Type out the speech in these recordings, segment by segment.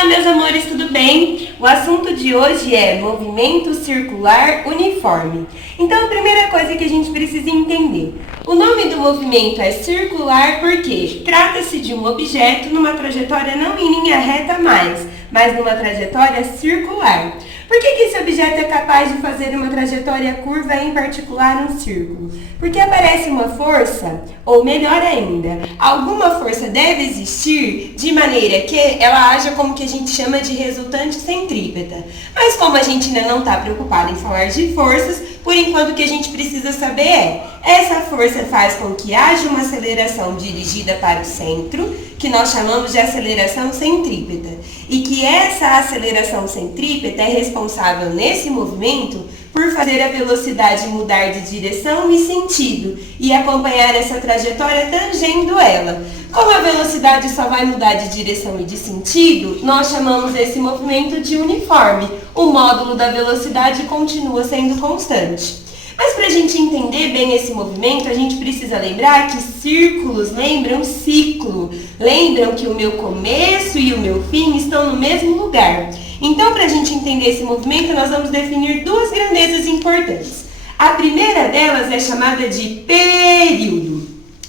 Olá, meus amores, tudo bem? O assunto de hoje é movimento circular uniforme. Então, a primeira coisa que a gente precisa entender. O nome do movimento é circular porque trata-se de um objeto numa trajetória não em linha reta mais, mas numa trajetória circular. Por que esse objeto é capaz de fazer uma trajetória curva, em particular um círculo? Porque aparece uma força, ou melhor ainda, alguma força deve existir de maneira que ela haja como que a gente chama de resultante centrípeta. Mas como a gente ainda não está preocupado em falar de forças, por enquanto o que a gente precisa saber é, essa força faz com que haja uma aceleração dirigida para o centro, que nós chamamos de aceleração centrípeta. E que essa aceleração centrípeta é responsável nesse movimento por fazer a velocidade mudar de direção e sentido e acompanhar essa trajetória tangendo ela. Como a velocidade só vai mudar de direção e de sentido, nós chamamos esse movimento de uniforme. O módulo da velocidade continua sendo constante. Mas para a gente entender bem esse movimento, a gente precisa lembrar que círculos lembram ciclo. Lembram que o meu começo e o meu fim estão no mesmo lugar. Então, para a gente entender esse movimento, nós vamos definir duas grandezas importantes. A primeira delas é chamada de período.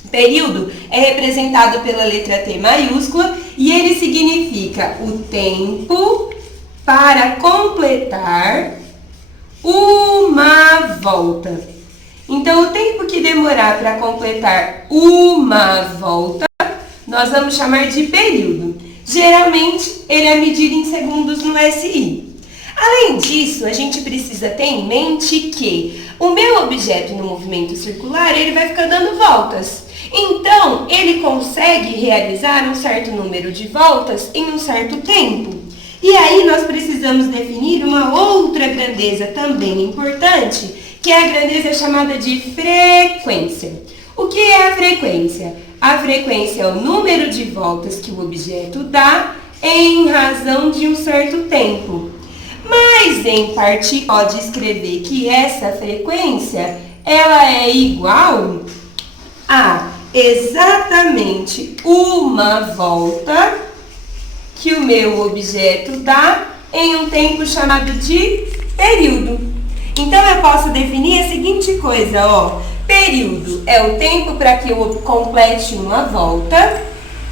Período é representado pela letra T maiúscula e ele significa o tempo para completar uma volta. Então, o tempo que demorar para completar uma volta, nós vamos chamar de período. Geralmente, ele é medido em segundos no SI. Além disso, a gente precisa ter em mente que o meu objeto no movimento circular, ele vai ficar dando voltas. Então, ele consegue realizar um certo número de voltas em um certo tempo. E aí nós precisamos definir uma outra grandeza também importante, que é a grandeza chamada de frequência. O que é a frequência? A frequência é o número de voltas que o objeto dá em razão de um certo tempo. Mas, em parte, pode escrever que essa frequência ela é igual a exatamente uma volta que o meu objeto dá em um tempo chamado de período. Então, eu posso definir a seguinte coisa, ó. Período é o tempo para que eu complete uma volta.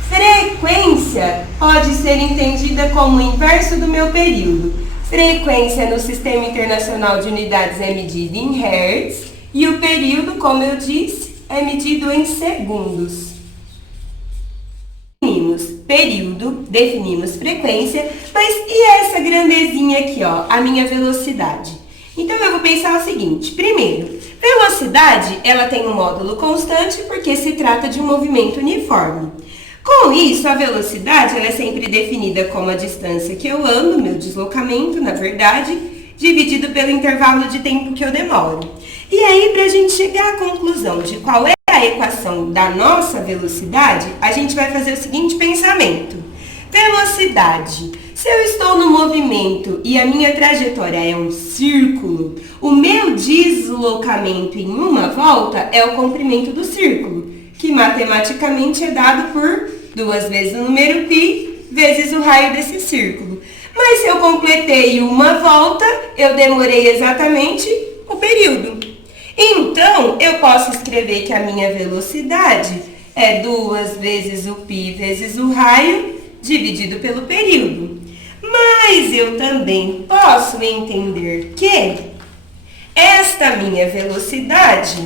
Frequência pode ser entendida como o inverso do meu período. Frequência no Sistema Internacional de Unidades é medida em hertz e o período, como eu disse, é medido em segundos. Definimos período, definimos frequência, mas e essa grandezinha aqui, ó, a minha velocidade? Então, eu vou pensar o seguinte, primeiro, velocidade, ela tem um módulo constante porque se trata de um movimento uniforme. Com isso, a velocidade, ela é sempre definida como a distância que eu ando, meu deslocamento, na verdade, dividido pelo intervalo de tempo que eu demoro. E aí, para a gente chegar à conclusão de qual é a equação da nossa velocidade, a gente vai fazer o seguinte pensamento. Velocidade. Se eu estou no movimento e a minha trajetória é um círculo, o meu deslocamento em uma volta é o comprimento do círculo, que matematicamente é dado por 2 vezes o número π vezes o raio desse círculo. Mas se eu completei uma volta, eu demorei exatamente o período. Então, eu posso escrever que a minha velocidade é 2 vezes o π vezes o raio dividido pelo período. Mas eu também posso entender que esta minha velocidade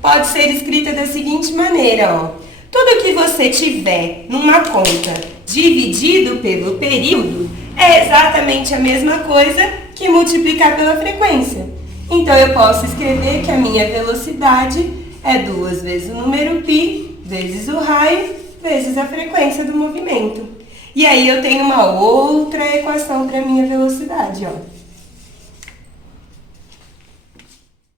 pode ser escrita da seguinte maneira, ó. Tudo que você tiver numa conta dividido pelo período é exatamente a mesma coisa que multiplicar pela frequência. Então, eu posso escrever que a minha velocidade é 2 vezes o número π vezes o raio vezes a frequência do movimento. E aí, eu tenho uma outra equação para a minha velocidade, ó.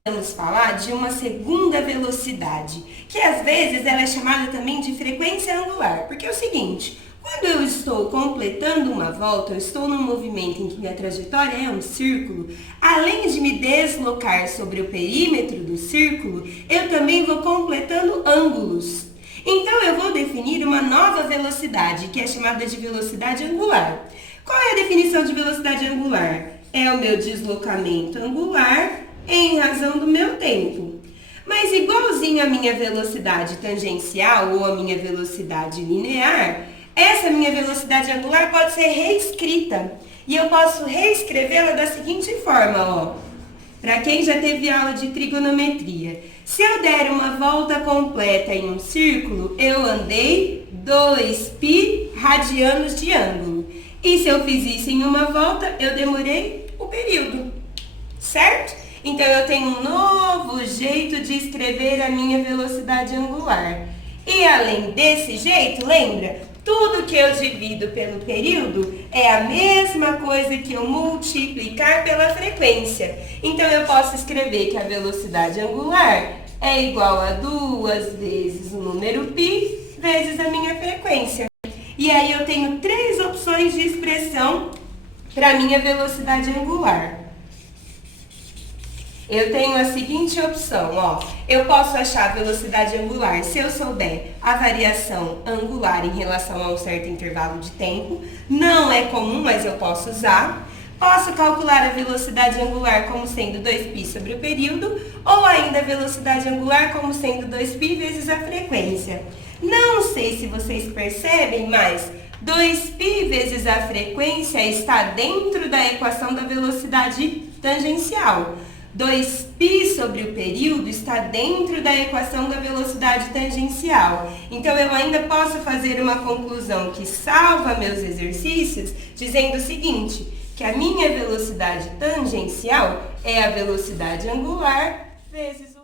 Vamos falar de uma segunda velocidade, que às vezes ela é chamada também de frequência angular, porque é o seguinte, quando eu estou completando uma volta, eu estou num movimento em que minha trajetória é um círculo, além de me deslocar sobre o perímetro do círculo, eu também vou completando ângulos. Então, eu vou definir uma nova velocidade, que é chamada de velocidade angular. Qual é a definição de velocidade angular? É o meu deslocamento angular em razão do meu tempo. Mas igualzinho à minha velocidade tangencial ou à minha velocidade linear, essa minha velocidade angular pode ser reescrita. E eu posso reescrevê-la da seguinte forma, ó. Para quem já teve aula de trigonometria, se eu der uma volta completa em um círculo, eu andei 2π radianos de ângulo. E se eu fiz isso em uma volta, eu demorei o período, certo? Então, eu tenho um novo jeito de escrever a minha velocidade angular. E além desse jeito, lembra? Tudo que eu divido pelo período é a mesma coisa que eu multiplicar pela frequência. Então, eu posso escrever que a velocidade angular é igual a 2 vezes o número π vezes a minha frequência. E aí, eu tenho 3 opções de expressão para a minha velocidade angular. Eu tenho a seguinte opção, ó. Eu posso achar a velocidade angular se eu souber a variação angular em relação a um certo intervalo de tempo. Não é comum, mas eu posso usar. Posso calcular a velocidade angular como sendo 2π sobre o período, ou ainda a velocidade angular como sendo 2π vezes a frequência. Não sei se vocês percebem, mas 2π vezes a frequência está dentro da equação da velocidade tangencial. 2π sobre o período está dentro da equação da velocidade tangencial. Então, eu ainda posso fazer uma conclusão que salva meus exercícios, dizendo o seguinte, que a minha velocidade tangencial é a velocidade angular vezes